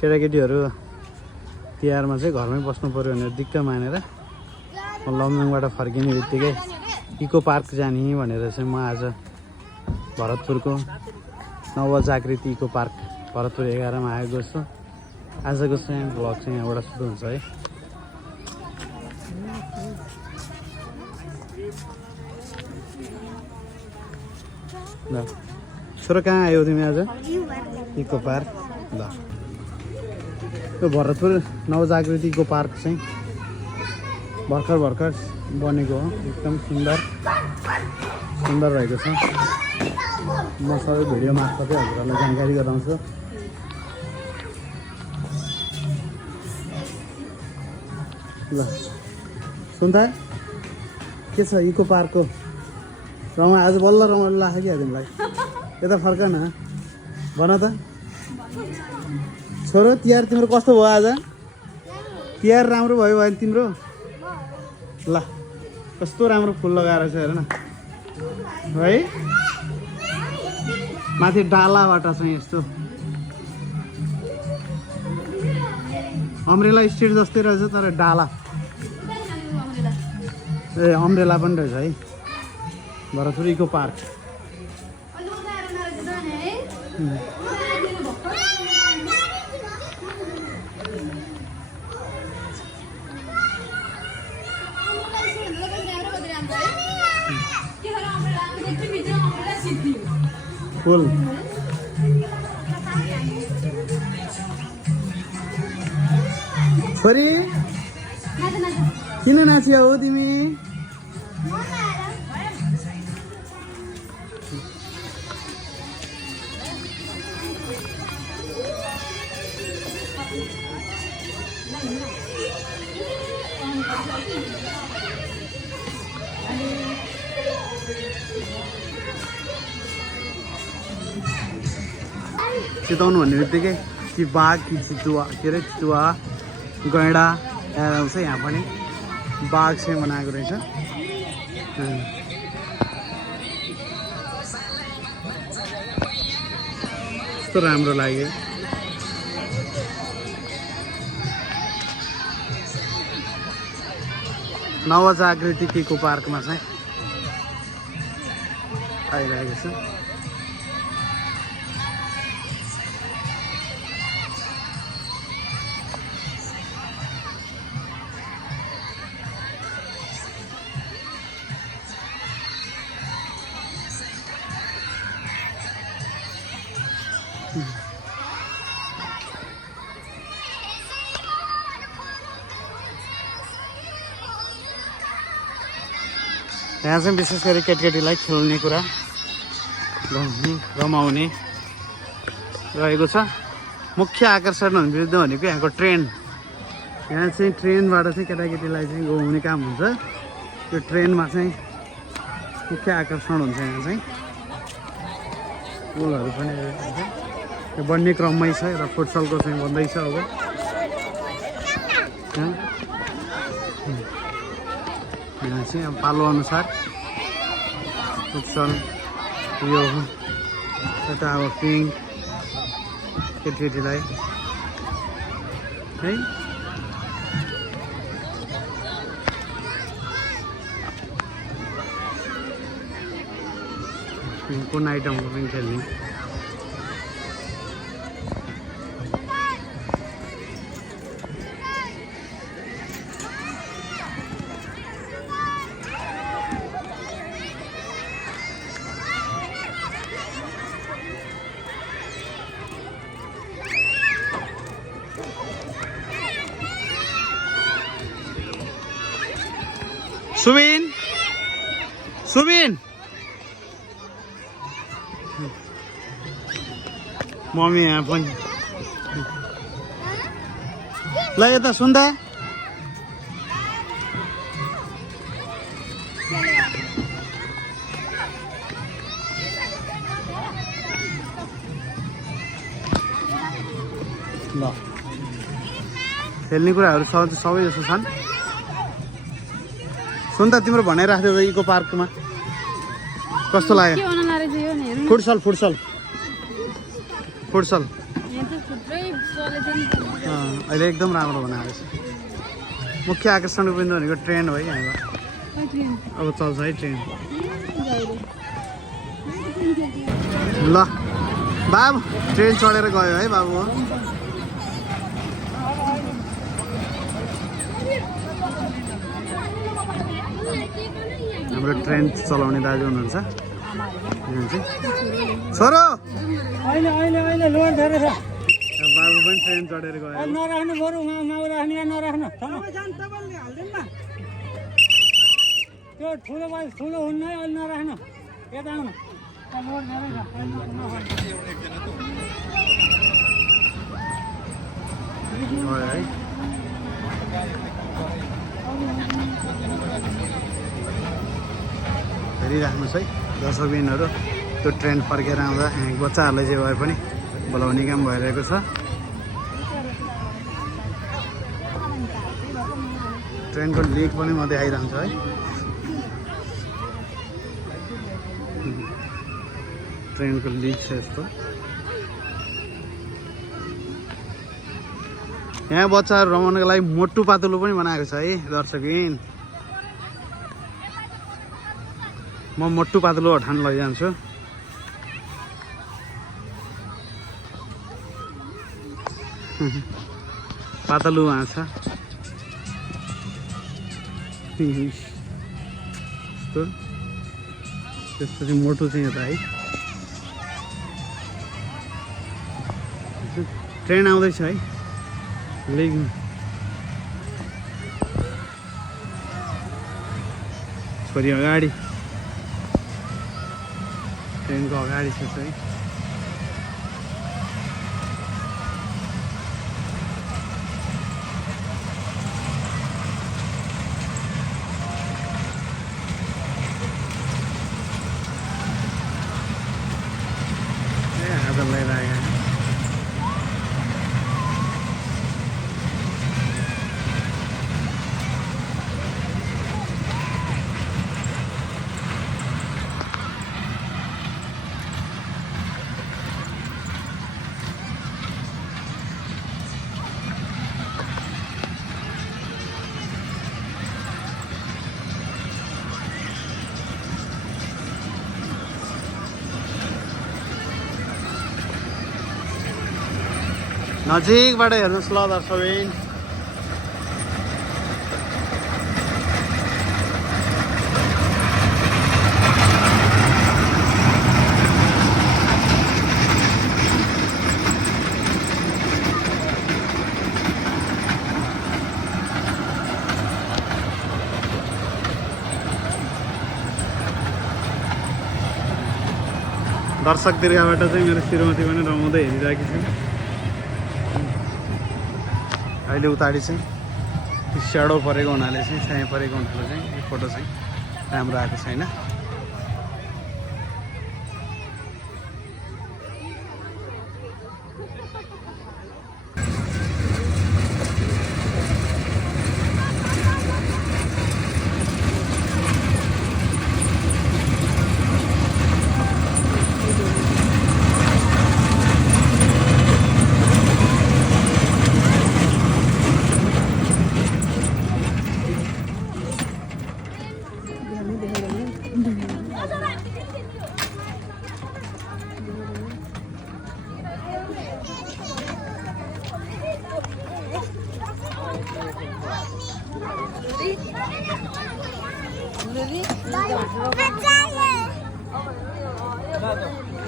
केटाकेटीहरू तिहारमा चाहिँ घरमै बस्नु पर्यो भनेर दिक्क मानेर लमजुङबाट फर्किने बित्तिकै इको पार्क जाने भनेर चाहिँ म आज भरतपुरको नवजागृति इको पार्क भरतपुर 11 मा आएको छु। आजको चाहिँ भ्लग चाहिँ यहाँबाट सुरु हुन्छ है। ल छोरो कहाँ आयो तिमी आज? Eco park. ल यो भरतपुर नवजागृति इको पार्क चाहिँ भर्खर बनेको हो। एकदम सुन्दर रहेको छ। म सबै भिडियो मार्फतै हजुरहरूलाई जानकारी गराउँछु। ल सुन्दा के छ इको पार्कको आज बल्ल रमाइलो लाग्छ क्या तिमीलाई? यता फर्क न भन त छोरो, तिहार तिम्रो कस्तो भयो आज? तिहार राम्रो भयो नि तिम्रो? ल कस्तो राम्रो फुल लगाएर छ हेर न है। माथि डालाबाट चाहिँ यस्तो अम्ब्रेला स्टेट जस्तै रहेछ तर डाला ए अम्ब्रेला पनि रहेछ है भरतपुर इको पार्क। फुल छोरी किन नाचिया हो तिमी? चिताउनु भन्ने बित्तिकै कि बाघ कि चितुवा के अरे चितुवा गैँडा आउँछ। यहाँ पनि बाघ चाहिँ बनाएको रहेछ। कस्तो राम्रो लाग्यो। नवजागृति इको पार्कमा चाहिँ आइरहेको छ। यहाँ चाहिँ विशेष गरी केटीकेटीलाई खेल्ने कुरा रमाउने रहेको छ। मुख्य आकर्षण विरुद्ध भनेको यहाँको ट्रेन। यहाँ चाहिँ ट्रेनबाट चाहिँ केटाकेटीलाई चाहिँ घुमाउने काम हुन्छ। त्यो ट्रेनमा चाहिँ मुख्य आकर्षण हुन्छ। यहाँ चाहिँ पुलहरू पनि त्यो बन्ने क्रममै छ र फुटसलको चाहिँ बन्दैछ अब। यहाँ चाहिँ अब पालो अनुसार फुटसल यो यता अब पिङ केटीकेटीलाई है। कुन आइटमको पनि खेल्ने। सुबिन मम्मी यहाँ पनि ल यता सुन्दा ल खेल्ने कुराहरू सबै जस्तो छन्। सुन त तिम्रो भनाइराख्थ्यौ इको पार्कमा कस्तो लाग्यो? फुटसल फुटसल फुटसल अहिले एकदम राम्रो बनाएको छ मुख्य आकर्षणको बिन्दु भनेको ट्रेन हो है यहाँको अब चल्छ है ट्रेन ल बाबु ट्रेन चढेर गयो है बाबु हाम्रो ट्रेन चलाउने दाजु हुनुहुन्छ छोरो बाबु पनि ट्रेन चढेर गयो नराख्नु बरु राख्ने या नराख्नु त्यो ठुलो ठुलो हुन्न है अहिले नराख्नु यता आउनु है हेरिराख्नुहोस् है दर्शकबिनहरू त्यो ट्रेन फर्केर आउँदा बच्चाहरूलाई जे भए पनि बोलाउने काम भइरहेको छ ट्रेनको लिक पनि म देखाइरहन्छु है ट्रेनको लिक छ यस्तो यहाँ बच्चाहरू रमाउनको लागि मोटु पातलो पनि बनाएको छ है दर्शकबिन म मोटु पातलो हटान लैजान्छु पातलो वहाँ छ त्यस्तो चाहिँ मोटो चाहिँ यता है ट्रेन आउँदैछ है लेक छोरी अगाडि ट्रेनको अगाडि छ है नजिकबाट हेर्नुहोस् ल दर्शकबिन दर्शक दीर्घाबाट चाहिँ मेरो श्रीमती पनि रमाउँदै हेरिरहेकी छन् अहिले उताडि चाहिँ स्याडो परेको हुनाले चाहिँ छाया परेको हुनाले चाहिँ यो फोटो चाहिँ राम्रो आएको छैन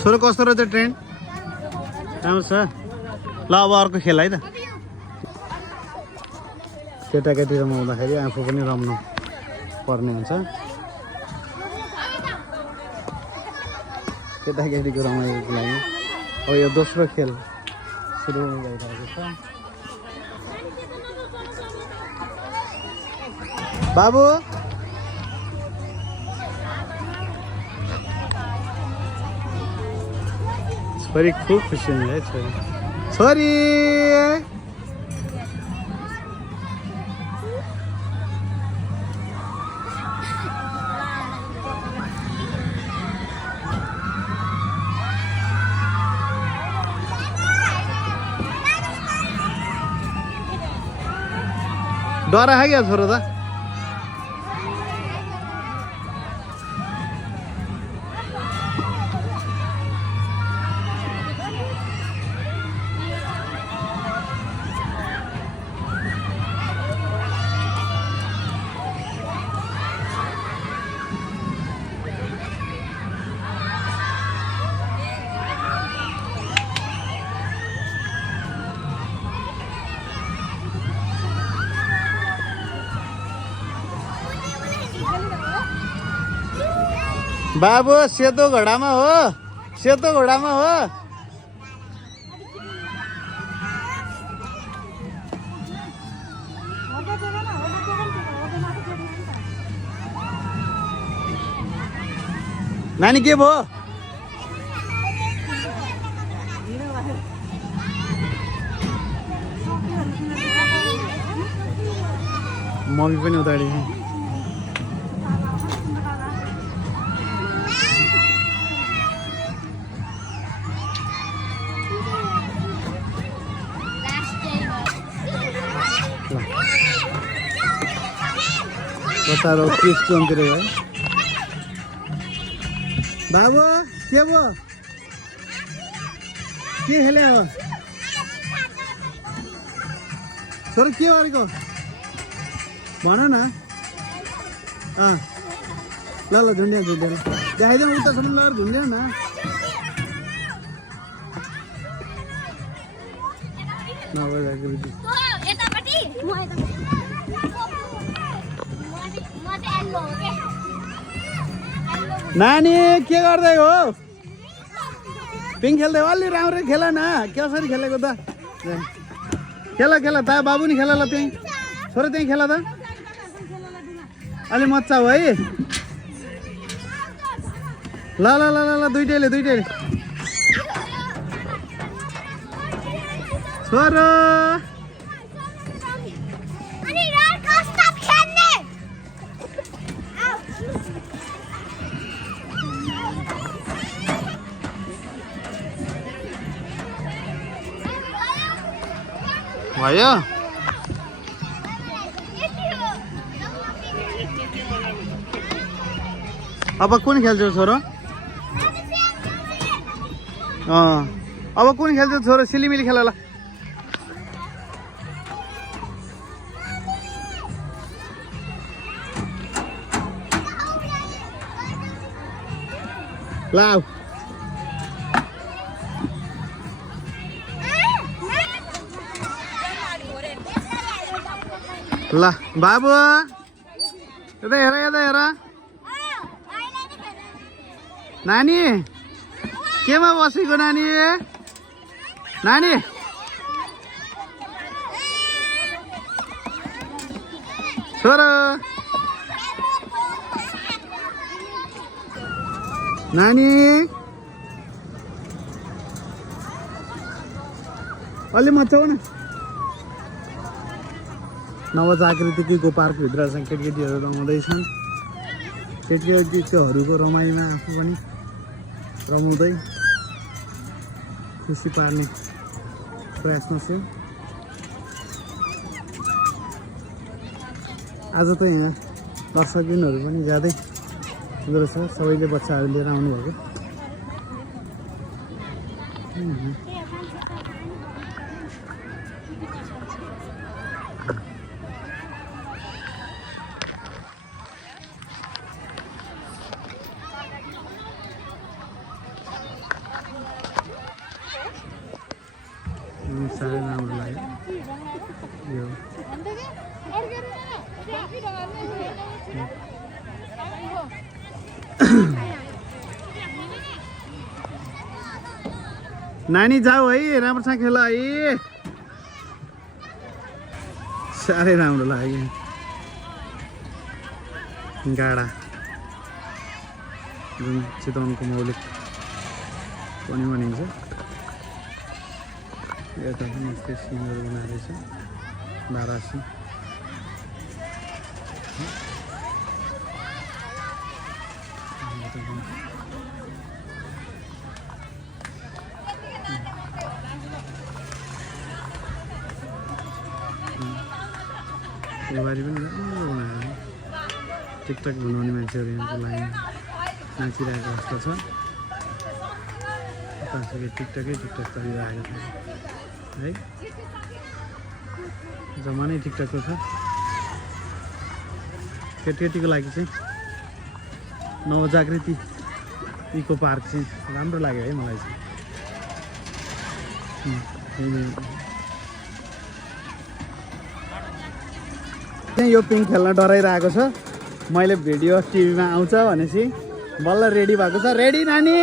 छोरो कस्तो रहेछ ट्रेन राम्रो छ ल अब अर्को खेल है त केटाकेटी रमाउँदाखेरि आफू पनि रम्नु पर्ने हुन्छ केटाकेटीको रमाइलोको लागि अब यो दोस्रो खेल सुरु भइरहेको छ बाबु छोरी खूब खुसी हुन्छ है छोरी छोरी डरा है क्या छोरो त बाबु सेतो घोडामा हो सेतो घोडामा हो नानी के भयो मम्मी पनि उताडि बच्चाहरू क्रिस्टोनतिर है बाबु के भयो के खेले हो छोरो के गरेको भन न ल ल झुन्ड्या झुन्ड्या देखाइदेऊ उतासम्म लगेर झुन्ड्या न नानी के गर्दै हो पिङ खेल्दै अलि राम्रै खेल न कसरी खेलेको त खेल खेल त बाबु नि खेल ल त्यहीँ छोरो त्यहीँ खेल त अलि मजा हो है ल ल ल ल दुइटैले छोरो भयो अब कुन खेल्छौ छोरो अब कुन खेल्छौ छोरो सिलिमिली खेल ल लाउ ल बाबु यता हेर नानी केमा बसेको नानी नानी छोरो नानी अलि मचाउ न नवजागृतिको पार्कभित्र चाहिँ केटीकेटीहरू रमाउँदैछन् केटीकेटीहरूको रमाइमा आफू पनि रमाउँदै खुसी पार्ने प्रयासमा छु आज त यहाँ दर्शकहरू पनि ज्यादै हुँदो रहेछ सबैले बच्चाहरू लिएर आउनुभएको साह्रै राम्रो लाग्यो यो नानी जाऊ है राम्रोसँग खेल है साह्रै राम्रो लाग्यो गाडा जुन चितवनको मौलिक पनि भनिन्छ यता पनि यस्तै सिनहरू बनाइरहेछ बारासी फुलबारी पनि राम्रो बनायो टिकटक बनाउने मान्छेहरू यहाँको लागि नाचिरहेको जस्तो छ पाँचकै टिकटक चलिरहेको छ है जमानै टिकटकको छ केटीको लागि चाहिँ नवजागृति इको पार्क चाहिँ राम्रो लाग्यो है मलाई चाहिँ यो पिङ खेल्न डराइरहेको छ मैले भिडियो टिभीमा आउँछ भनेपछि बल्ल रेडी भएको छ रेडी नानी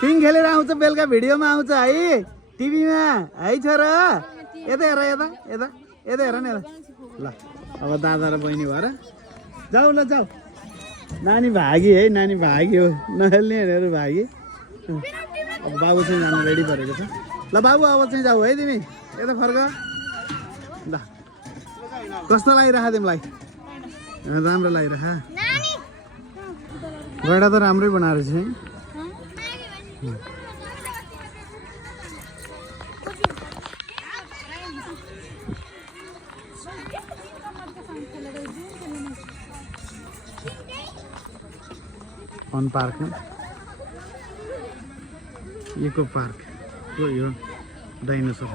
पिङ खेलेर आउँछ बेलुका भिडियोमा आउँछ है टिभीमा है छोरा यता हेर यता यता यता हेर नि ल अब दादा र बहिनी भएर जाऊ ल जाऊ नानी भागी है नानी भाग्यो नखेल्ने हेरेर भागी अब बाबु चाहिँ जानु रेडी परेको छ ल बाबु अब चाहिँ जाऊ है तिमी यता फर्क ल कस्तो लागिरह तिमीलाई राम्रो लागिरह गैडा त राम्रै बनाएर छ फन पार्कमा इको पार्क हो यो डाइनोसर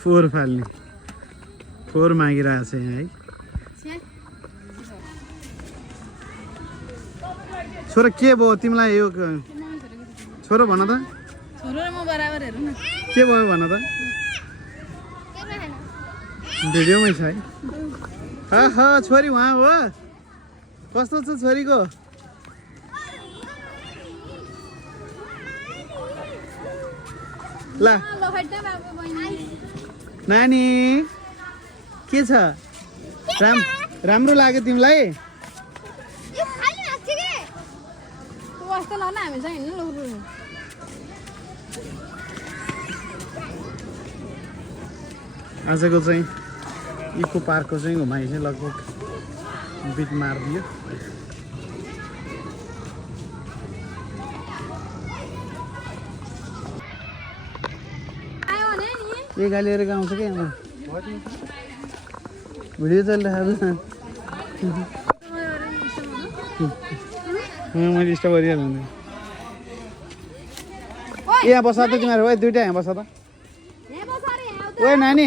फोहोर फाल्ने फोहोर मागिरहेको छ यहाँ है छोरा के भयो तिमीलाई यो छोरो भन त के भयो भन त भिडियोमै छ है हा छोरी उहाँ हो कस्तो छ छोरीको ल नानी के छ राम्रो लाग्यो तिमीलाई आजको चाहिँ इको पार्कको चाहिँ घुमाइ चाहिँ लगभग बिट मारिदियो ये गाली लिएर आउँछ क्या भिडियो चलिरहेको मैले स्टप गरिहाल्नु यहाँ बस त तिमीहरू दुइटा यहाँ बस त ओ नानी